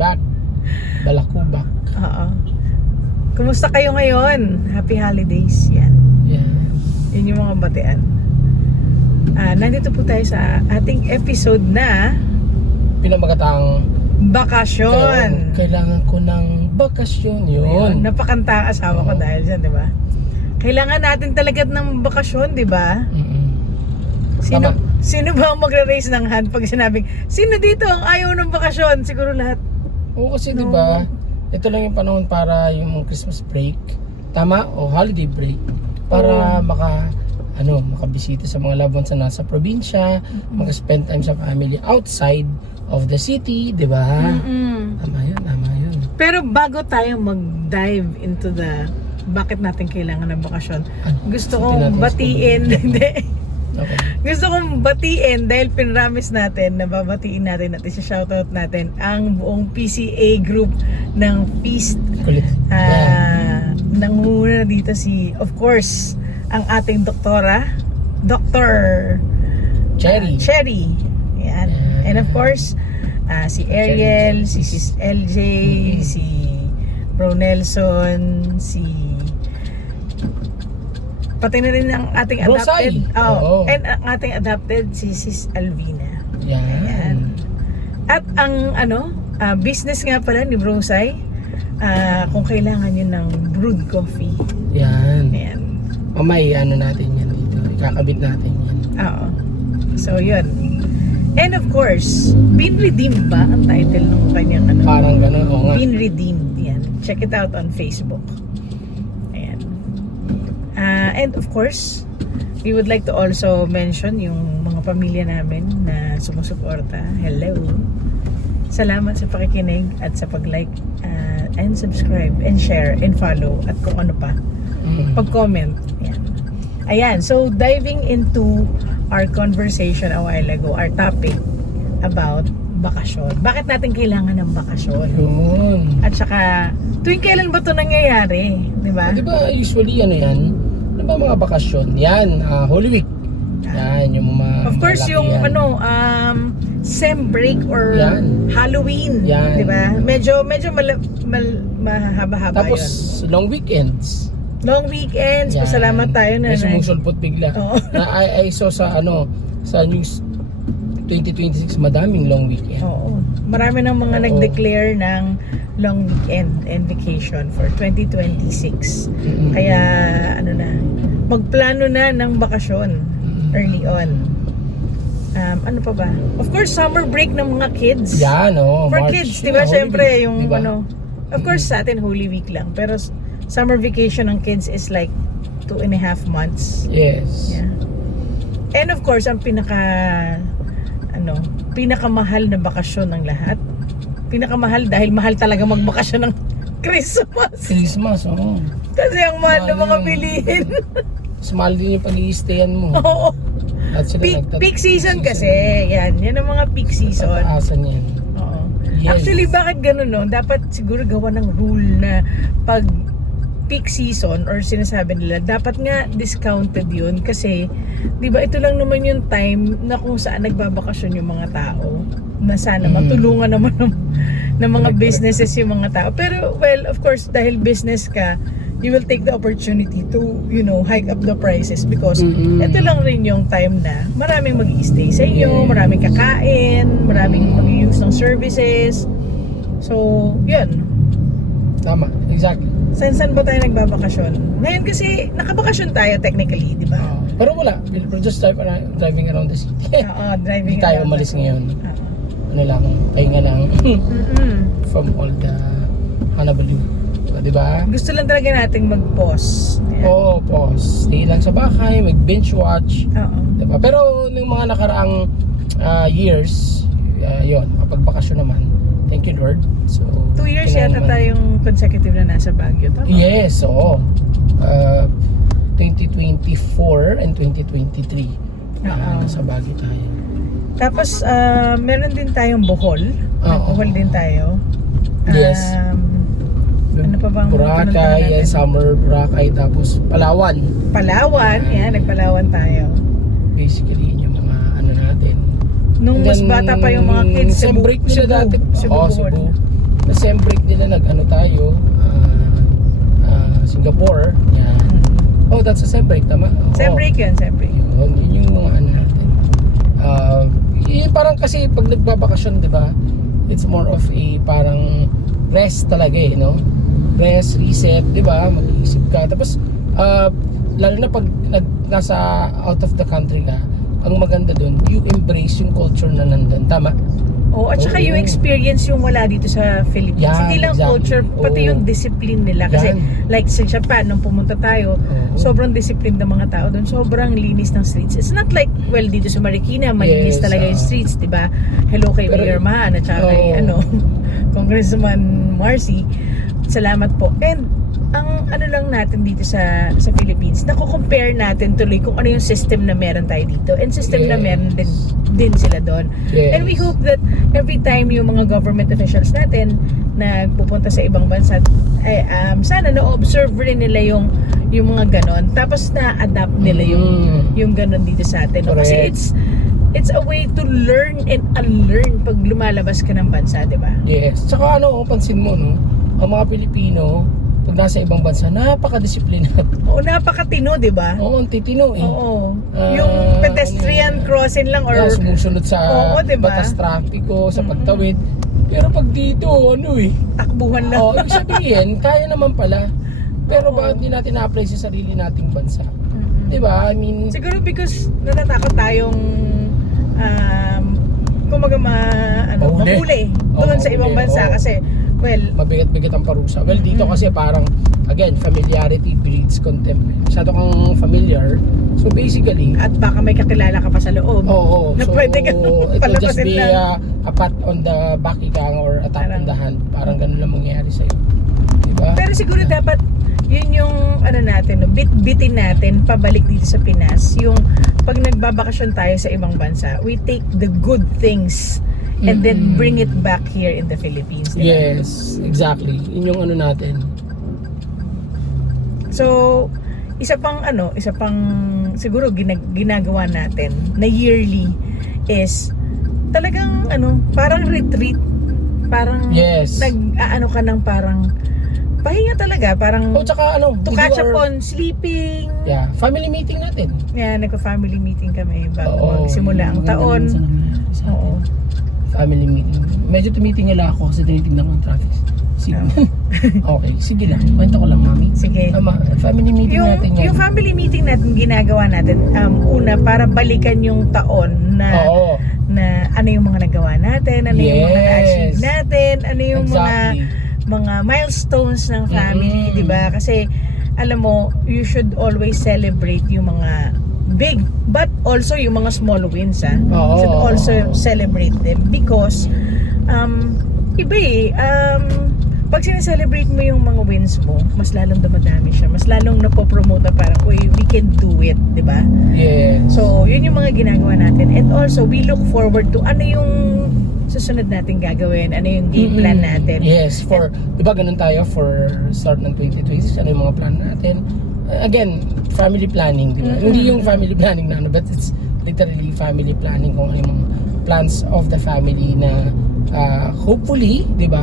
back. Balakubak. Oo. Kumusta kayo ngayon? Happy holidays. Yan. Yeah. Yun yung mga batian. Nandito po tayo sa ating episode na Pinamagatang bakasyon. kailangan ko ng bakasyon. Yun. Napakanta ang asawa ko Oo. dahil dyan, di ba? Kailangan natin talaga ng bakasyon, di ba? Mm-mm. Sino, Tama. sino ba ang magra-raise ng hand pag sinabing, sino dito ang ayaw ng bakasyon? Siguro lahat. Oo, kasi No. 'di ba? Ito lang yung panahon para yung Christmas break. Tama? O holiday break para makabisita sa mga loved ones na nasa probinsya, mag-spend time sa family outside of the city, 'di ba? Mm-mm. Tama 'yun, tama 'yun. Pero bago tayo mag-dive into the bakit natin kailangan ng bakasyon, gusto Sabihin kong natin sa batiin, kulog. hindi. Okay. Gusto kong batiin dahil pinramis natin na babatiin natin at isa-shoutout natin ang buong PCA group ng Feast. Kulit. Yeah. Nangunguna dito si, of course, ang ating doktora, Dr. Cherry. Cherry. Yan. Yeah. And of course, si Ariel, si Sis LJ, si Bro Nelson, pati na rin ang ating Rosay. adopted. Oo. And ang ating adopted si Sis Alvina. Yan. Ayan. At ang business nga pala ni Rosay, kung kailangan nyo ng brewed coffee. Yan. Ayan. Mamay natin yan dito. Ikakabit natin yan. Oo. So, yun. And of course, Been Redeemed ba ang title ng kanyang Parang gano'n. Oo nga. Been Redeemed. Yan. Check it out on Facebook. Ayan. And of course, we would like to also mention yung mga pamilya namin na sumusuporta. Hello. Salamat sa pakikinig at sa pag-like and subscribe and share and follow at kung ano pa. Pag-comment. Ayan. Ayan. So, diving into our conversation a while ago, our topic about bakasyon. Bakit natin kailangan ng bakasyon? Yun. At saka, tuwing kailan ba ito nangyayari? Di ba? Di ba usually yan? Ano ba mga bakasyon? Yan, Holy Week. Yan, yung mga Of course, malaki yung yan. sem break or Yan. Halloween. Yan. Di ba? Medyo mahaba-haba Tapos, yun. long weekends. Long weekends. Yan. Pasalamat tayo na. May sumusulpot bigla. Oo. I saw sa news 2026, madaming long weekend. Oo. Marami ng mga Oo. nag-declare ng long weekend and vacation for 2026. Mm-mm. Kaya, magplano na ng bakasyon early on. Ano pa ba? Of course, summer break ng mga kids. Yan, For March. kids, di ba? Holy Siyempre, Week, yung di ba? of course, sa atin, Holy Week lang. Pero summer vacation ng kids is like 2.5 months. Yes. Yeah. And of course, ang pinakamahal na bakasyon ng lahat. Pinakamahal dahil mahal talaga magbakasyon ng Christmas. Christmas, oo. Kasi ang mahal ng mga Mahal yun. bilihin. Mas mahal din yung pag-i-stayan mo. Oo. At sila Peak season kasi. Yan ang mga peak season. Pataasan yan. Oo. Yes. Actually, bakit ganun, no? Dapat siguro gawa ng rule na pag peak season or sinasabi nila, dapat nga discounted yun kasi, di ba, ito lang naman yung time na kung saan nagbabakasyon yung mga tao na sana matulungan naman ng mga businesses yung mga tao. Pero, well, of course, dahil business ka, you will take the opportunity to, hike up the prices because ito lang rin yung time na maraming mag-i-stay sa inyo, maraming kakain, maraming mag-use ng services. So, yun. Tama, exactly. Saan ba tayo nagbabakasyon? Ngayon kasi, nakabakasyon tayo technically, di ba? Pero wala, we're just driving around the city. Oo, driving Hindi tayo around. umalis ngayon. Oo. Ano lang, pahinga lang from all the hanabalu. Di ba? Gusto lang talaga nating mag-pause. Ayan. Oo, pause. Stay lang sa bahay, mag-bench watch. Oo. Di ba? Pero nung mga nakaraang years, yun, kapag bakasyon naman, thank you Lord. So, 2 years kailangan yata naman- tayong consecutive na nasa Baguio. Tama? Yes, oo. 2024 and 2023. Oo. Nasa Baguio tayo. Tapos, meron din tayong Bohol. Oo. Bohol din tayo. Yes. Ano pa bang pinuntahan Boracay, natin? Summer Boracay, tapos Palawan. Palawan. Yan, nagpalawan tayo. Basically, yun yung mga natin. Nung And mas then, bata pa yung mga kids, sem break sila dati. Cebu, Oo, Bohol. Cebu. Sa sem break nila nag-ano tayo, Singapore. Yan. Oh, that's a sem break, tama? Sem break yun, sem break. Yun yung mga ano natin. Yung parang kasi pag nagbabakasyon, di ba? It's more of a parang rest talaga eh, no? Rest, reset, di ba? Mag-iisip ka. Tapos, lalo na pag nasa out of the country ka, ang maganda dun, you embrace yung culture na nandun. Tama? Oh, at saka Oo. yung experience yung wala dito sa Philippines. Yan, Hindi lang exactly. culture, pati Oo. yung discipline nila. Kasi Yan. like sa Japan, nung pumunta tayo, Oo. sobrang disciplined ng mga tao doon. Sobrang linis ng streets. It's not like, well, dito sa Marikina, malinis Yes, talaga yung streets, di ba? Hello kay Pero- Mayor Mahan at saka kay Oo. Congressman Marcy. Salamat po. And ang ano lang natin dito sa Philippines, nako-compare natin tuloy kung ano yung system na meron tayo dito and system na Yes. meron din sila doon. Yes. And we hope that every time yung mga government officials natin nagpupunta sa ibang bansa, sana na-observe rin nila yung mga ganon. Tapos na-adapt nila yung ganon dito sa atin. No? Kasi Correct. it's a way to learn and unlearn pag lumalabas ka ng bansa, di ba? Yes. Tsaka pansin mo, no? Ang mga Pilipino, pag nasa ibang bansa, napaka-disiplinado. Oo, napakatino, di ba? Oo, ang titino eh. Oo. Yung pedestrian crossing lang or Yeah, sumusunod sa Oo, diba? batas trapiko, sa pagtawid. Pero pag dito, takbuhan lang. Oo, ibig sabihin, kaya naman pala. Pero Oo. bakit hindi natin na-apply sa sarili nating bansa? Mm-mm. Diba? I mean, Siguro because natatakot tayong kumaga mahuli doon Oo, sa ibang mahuli, bansa oo. kasi well, mabigat-bigat ang parusa. Well, dito kasi parang, again, familiarity breeds contempt. Masyado kang familiar. So basically, at baka may kakilala ka pa sa loob. oo. Na So, pwede ka it will just palabasin be lang. a pat on the back ikang or a tap on the hand. Parang ganun lang mangyayari sa'yo. Diba? Pero siguro dapat yun yung natin, bit-bitin natin pabalik dito sa Pinas. Yung pag nagbabakasyon tayo sa ibang bansa, we take the good things and then bring it back here in the Philippines. Diba? Yes, exactly. Yun yung natin. So, isa pang siguro ginagawa natin na yearly is talagang parang retreat. Parang Yes. nag-aano ka ng parang pahinga talaga, parang O tsaka to we catch do up our- on sleeping. Yeah, family meeting natin. Yan, nagka-family meeting kami bago Oo, magsimula ang maganda taon. rin sa nangyayari sa atin. Oo. Family meeting. Medyo tumitingala ako kasi tinitingnan ko ang traffic. Sige. Okay, sige lang. Kwento ko lang, mami. Sige. Tama, family meeting natin yan. Yung family meeting natin ginagawa natin una para balikan yung taon na Oo. na ano yung mga nagawa natin, ano yung mga Yes. na-achieve natin, ano yung Exactly. mga milestones ng family, Mm-mm. 'di ba? Kasi alam mo, you should always celebrate yung mga big but also yung mga small wins, ah. Oo. Should also celebrate them because iba pag sineselebrate mo yung mga wins mo, mas lalong dumadami siya. Mas lalong napopromote na parang, uy, we can do it, di ba? Yes. So, yun yung mga ginagawa natin. And also, we look forward to ano yung susunod natin gagawin, ano yung game plan natin. Yes, di ba ganun tayo for start ng 2020, ano yung mga plan natin? Again, family planning, di ba? Hindi yung family planning na but it's literally family planning kung ano yung mga plans of the family na hopefully, di ba?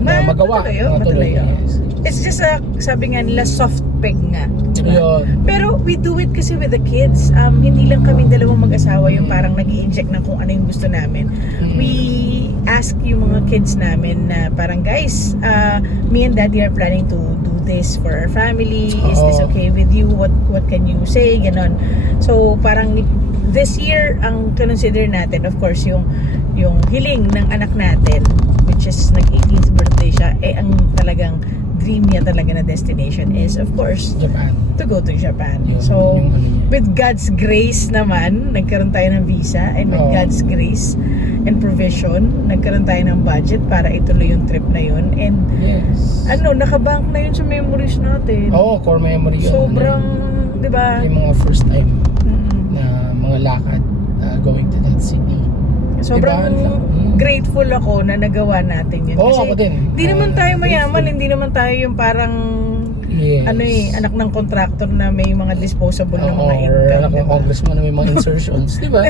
Na magawa. Matuloy. Yes. It's just sabi nga nila, soft peg nga. Di ba? Yun. Pero we do it kasi with the kids. Hindi lang kami dalawang mag-asawa yung parang nag-i-inject ng kung ano yung gusto namin. We ask yung mga kids namin na parang, guys, me and daddy are planning to do this for our family. Is this okay with you? What can you say? Ganon. So parang this year, ang consider natin, of course, yung hiling ng anak natin, which is nag-18th birthday siya, ang talagang dream niya talaga na destination is, of course, Japan. to go to Japan. Yun, So, yung ano niya. with God's grace naman, nagkaroon tayo ng visa, and with Oo. God's grace and provision, nagkaroon tayo ng budget para ituloy yung trip na yun. And Yes. nakabank na yun sa memories natin. Oo, core memory yun. Sobrang, di ba? Yung mga first time Mm-mm. na mga lakad going to that city. Sobrang Diba? grateful ako na nagawa natin yun. Oo, ako din. Hindi naman tayo mayaman, hindi naman tayo yung parang Yes. anak ng contractor na may mga disposable na Oo, mga or income. anak ng diba? congressman na may mga insertions, di ba?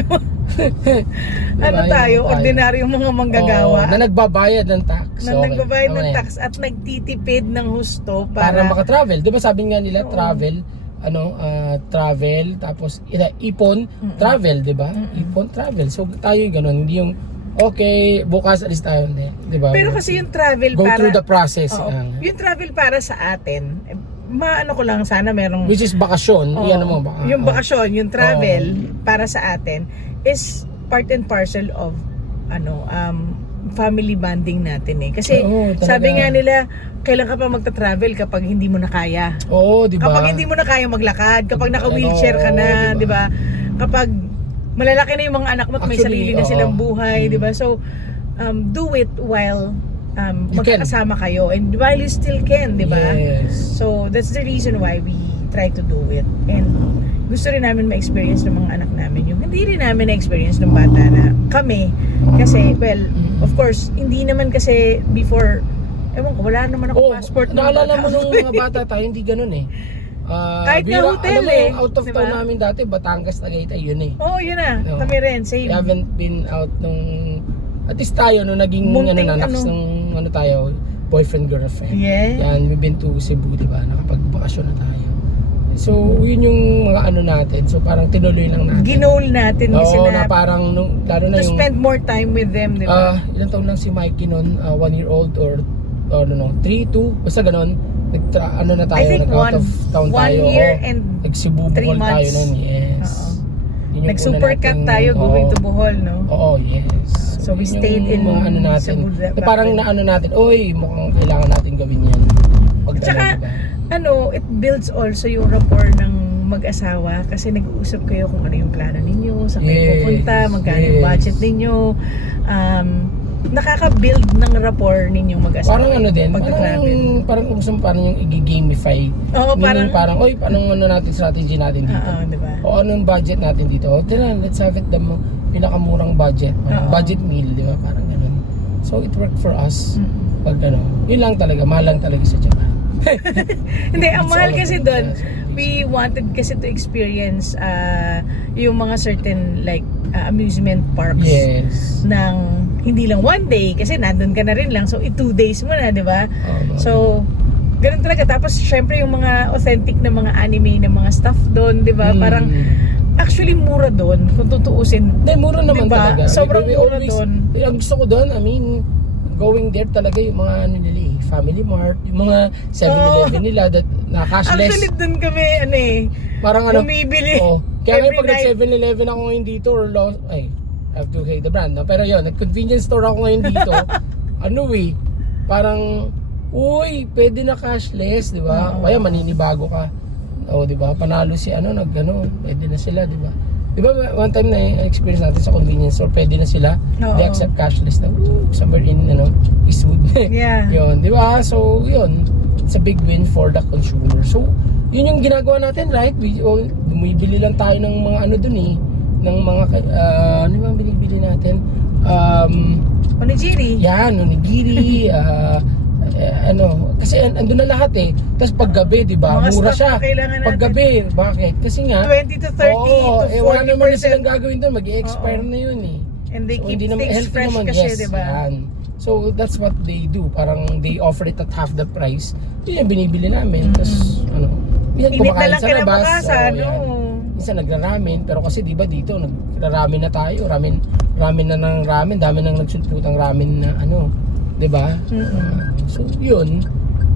Ano tayo, ordinaryong mga manggagawa na nagbabayad ng tax. na nagbabayad ng Tama yan. tax at nagtitipid ng husto Para para maka-travel. Di ba sabi nga nila, Oo. travel, tapos ipon, travel, di ba? Ipon, travel. So tayo yung ganun, hindi yung, okay, bukas alis tayo, hindi. Di ba? pero kasi yung travel Go para through the process. Oo. Yung travel para sa atin, maano ko lang sana merong Which is bakasyon. Oo. Iyan mo baka. Yung bakasyon, yung travel para sa atin is part and parcel of family bonding natin eh. Kasi Oo, talaga. sabi nga nila, kailan ka pa magta-travel kapag hindi mo na kaya? Oo, di ba? Kapag hindi mo na kaya maglakad, kapag naka-wheelchair ka na, Oo, di ba? Kapag malalaki na yung mga anak mo at may Actually, sarili na oo. silang buhay, di ba? So, do it while You magkakasama kayo and while you still can, di ba? Yes. So, that's the reason why we try to do it. And gusto rin namin ma-experience ng mga anak namin yung hindi rin namin na-experience ng bata na kami. Kasi, well, of course, hindi naman kasi before, ewan ko, wala naman ako passport. nung Naalala bata mo nung ako. mga bata tayo, hindi ganun eh. Kahit nga hotel alam mo, eh, yung out of di town ba? namin dati, Batangas, Tagaytay, yun eh. Oo, yun na. No. Kami rin, same. We haven't been out nung, at least tayo, nung naging, Munting naks ano. ng, tayo, boyfriend, girlfriend. Yeah. Yan, we've been to Cebu, di ba? Nakapagbakasyon na tayo. So, yun yung mga natin. So, parang tinuloy lang natin. Ginol natin kasi Oo, na parang, lalo na to yung, spend more time with them, di ba? ilang taon lang si Mikey nun, 1 year old or 3, 2, basta ganon. Na tayo, I think nag-out of town 1 tayo. year Oo. and Nag-Cebu, 3 Bohol tayo months. nun, yes. Oo. Yun yung Nag-supercut una nating- tayo going oo. to Bohol, no? Oo, yes. So, we yun stayed yung in mga natin. Cebu Na back parang then. natin, oy, mukhang kailangan natin gawin yan. Pag Tsaka, it builds also yung rapport ng mag-asawa kasi nag-uusap kayo kung ano yung plano ninyo, saan kayo Yes, pupunta, magkano yung yes. budget ninyo. Nakaka-build ng rapport ninyong mag-asawa. parang din, pag-travel. parang kung saan parang yung i-gamify. Oo, Meaning parang, oy, anong natin, strategy natin dito. di ba? O anong budget natin dito? O tira, let's have it pinakamurang budget. Oo. Budget meal, di ba? Parang ganun. So it worked for us. Mm. Pag yun lang talaga, mahal lang talaga sa Japan. Hindi, ang It's mahal all kasi about doon, the expectation. we wanted kasi to experience yung mga certain like amusement parks Yes. ng hindi lang 1 day kasi nandun ka na rin lang so 2 days mo na, di ba? So ganun talaga. Tapos syempre yung mga authentic na mga anime na mga stuff doon, di ba? Parang actually mura doon kung tutuusin. Hindi, mura naman Diba? talaga. Sobrang We mura always- doon. Ang gusto ko doon, I mean, going there talaga yung mga nila Family Mart, yung mga 7-Eleven nila that na cashless. Actually doon kami Parang bumibili. Oo. Kaya every ngayon pag night. nag-7-Eleven ako ngayon dito or I have to hate the brand, no? Pero yun, nag-convenience store ako ngayon dito. Parang, uy, pwede na cashless, di ba? Oo. Kaya maninibago ka. O, di ba? Panalo si pwede na sila, di ba? Di ba, one time na experience natin sa convenience store, pwede na sila. Oo. They accept cashless na, somewhere in, Eastwood. Yeah. Yun, di ba? So, yun. It's a big win for the consumer. So, yun yung ginagawa natin, right? Bumibili lang tayo ng mga dun eh. Ng mga, ano ba binibili natin? Onigiri. Yan, onigiri, kasi andun na lahat eh. Tapos paggabi, di ba? Mga Mura stuff siya. na kailangan natin. Paggabi, bakit? Kasi nga, 20 to 30 to 40%. wala naman na silang gagawin doon. Mag-i-expire Oo. na yun eh. And they So, keep hindi naman things healthy fresh naman. kasi, Yes, di ba? yan. So that's what they do. Parang they offer it at half the price. Yun yung binibili namin. Tapos minsan Init na kumakain lang sa labas. kinabukasan, yan. no? Minsan nagraramen. Pero kasi di ba dito nagraramen na tayo. Ramen na ng ramen. Dami nang nagsulputang ramen na di ba? So yun.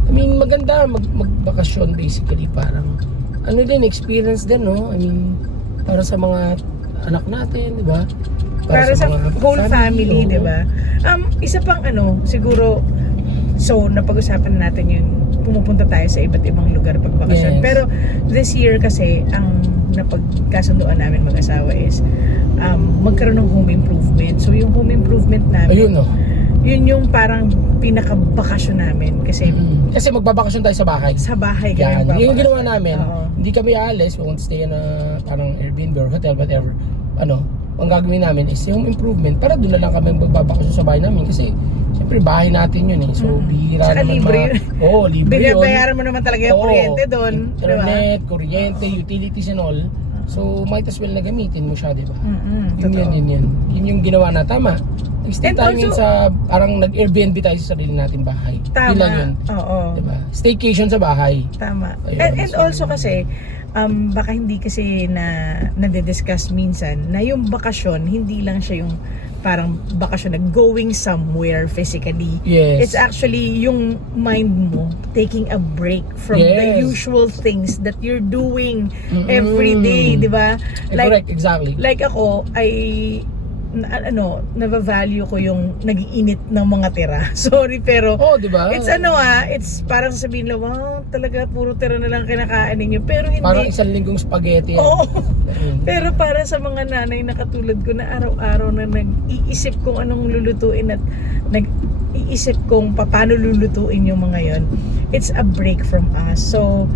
I mean maganda magbakasyon basically. Parang din experience din, no? I mean para sa mga anak natin, di ba? Para sa whole family, oo. di ba? Isa pang siguro, so napag-usapan natin yung pumupunta tayo sa iba't ibang lugar pag bakasyon. Yes. Pero this year kasi, ang napagkasunduan namin mag-asawa is magkaroon ng home improvement. So yung home improvement namin, Ayun, no? yun yung parang pinaka-bakasyon namin. Kasi Kasi magbabakasyon tayo sa bahay. sa bahay kami Yan, magbabakasyon. yung ginawa namin. Oo. Hindi kami aalis, we won't stay in a parang Airbnb or hotel, whatever. Ang gagawin namin is yung improvement para doon na lang kami magbabakasyon sa bahay namin kasi siyempre bahay natin yun eh. So bihira Saka naman libre yun. Oo, libre yun. Binabayaran mo naman talaga yung Oo, kuryente doon. di ba? Internet, kuryente, utilities and all. So, might as well na gamitin mo siya, di ba? Totoo. Yun. Yun yung ginawa na tama. Nag-stay And tayo also- ngayon sa, parang nag-Airbnb tayo sa sarili nating bahay. Tama. Yun lang yun. Oo. Di ba? Staycation sa bahay. Tama. Ayun, And so- also kasi, baka hindi kasi nade-discuss minsan na yung bakasyon, hindi lang siya yung parang bakasyon na going somewhere physically. Yes. It's actually yung mind mo taking a break from the Yes. usual things that you're doing Mm-mm. every day, di ba? Correct, exactly. Like ako, nava-value ko yung nag-iinit ng mga tira. Sorry, pero Oh, di ba? it's parang sasabihin lang, wow, talaga puro tira na lang kinakain ninyo. Pero hindi. Parang isang linggong spaghetti. Oo. Ayun. Pero para sa mga nanay na katulad ko na araw-araw na nag-iisip kung anong lulutuin at nag-iisip kung paano lulutuin yung mga yon, it's a break from us. So,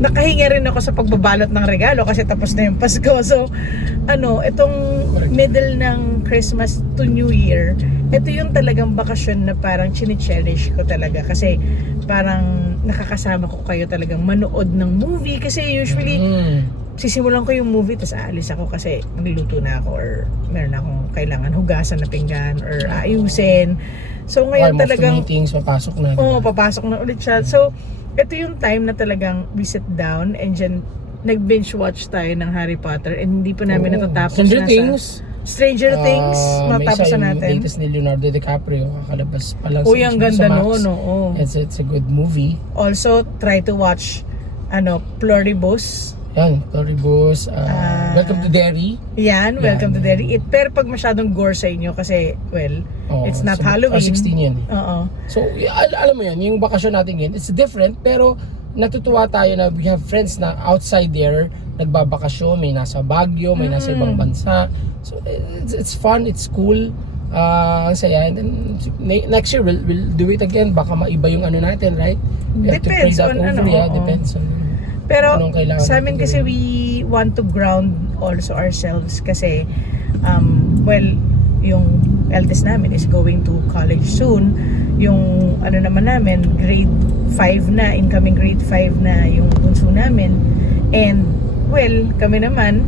nakahinga rin ako sa pagbabalot ng regalo kasi tapos na yung Pasko. So, itong middle ng Christmas to New Year, ito yung talagang bakasyon na parang chine-cherish ko talaga kasi parang nakakasama ko kayo talagang manood ng movie kasi usually sisimulan ko yung movie tapos aalis ako kasi magluluto na ako or meron akong kailangan hugasan na pinggan or ayusin. So ngayon talagang meetings, papasok na. Oo, papasok na ulit siya. So, ito yung time na talagang we sit down and dyan nag-binge watch tayo ng Harry Potter and hindi pa namin natatapos. Stranger Things, matapos na natin. May latest ni Leonardo DiCaprio, kakalabas pa lang Uy, ang ganda Max. noon, oo. It's a good movie. Also, try to watch Pluribus. Yan, Pluribus, Welcome to Derry. Yan, Welcome to Derry. Pero pag masyadong gore sa inyo kasi, well, it's not Halloween. 16 yan. Oo. So, alam mo yun, yung bakasyon natin yun, it's different, pero natutuwa tayo na we have friends na outside there, nagbabakasyon, may nasa Baguio, may nasa ibang bansa. So, it's fun, it's cool. Ang saya. And then, next year, we'll do it again. Baka maiba yung natin, right? We have to pray Depends that on over. Yeah, depends on Pero anong kailangan sa amin natin kasi gawin. we want to ground also ourselves kasi yung eldest namin is going to college soon. Yung naman namin, grade 5 na, incoming grade 5 na yung bunso namin. And kami naman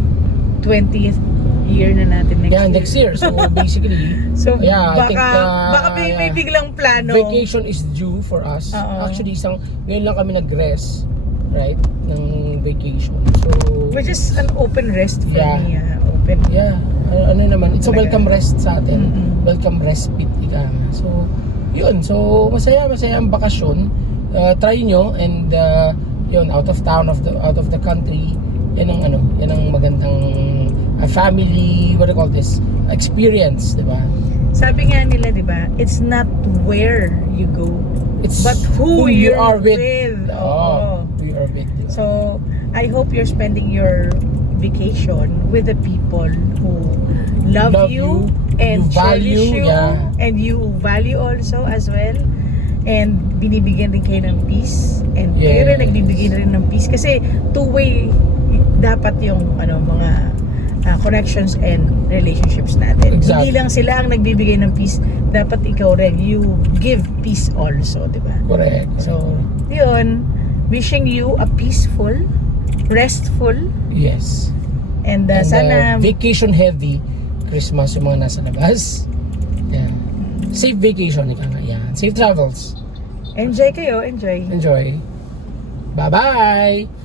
20th year na natin next year. So basically, So yeah, I think, baka may biglang plano. vacation is due for us. Oo. Actually, ngayon lang kami nag-rest, right? Ng vacation. So, Which is an open rest for Yeah. me. Open. yeah, naman, it's a Talaga. welcome rest sa atin. Mm-mm. Welcome respite, ika nga. So, yun. So, masaya ang bakasyon. Try nyo and yun, out of town, out of the country, yan ang magandang family, what do you call this? Experience, di ba? Sabi nga nila, di ba, it's not where you go, It's but who you you're are with. Oo. Who you are with, di ba? So, I hope you're spending your vacation with the people who love you and you cherish value, you, yeah. and you value also as well. And binibigyan din kayo ng peace. And kayo rin Yes. nagbibigay rin ng peace. Kasi two-way dapat yung mga connections and relationships natin. Exactly. Hindi lang sila ang nagbibigay ng peace. Dapat ikaw rin. You give peace also, di ba? Correct. So, yun. Wishing you a peaceful, restful, yes. and And sana vacation heavy Christmas yung mga nasa labas. Yeah. Safe vacation, ika nga. Yan. Safe travels. enjoy kayo. Enjoy. Enjoy. Bye-bye!